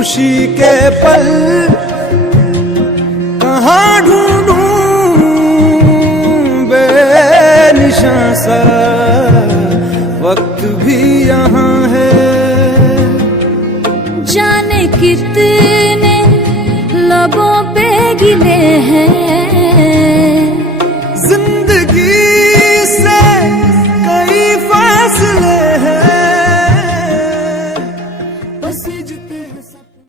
खुशी के पल कहाँ ढूंढूं बेनिशां सा वक्त भी यहाँ है। जाने कितने लबों पे गिले हैं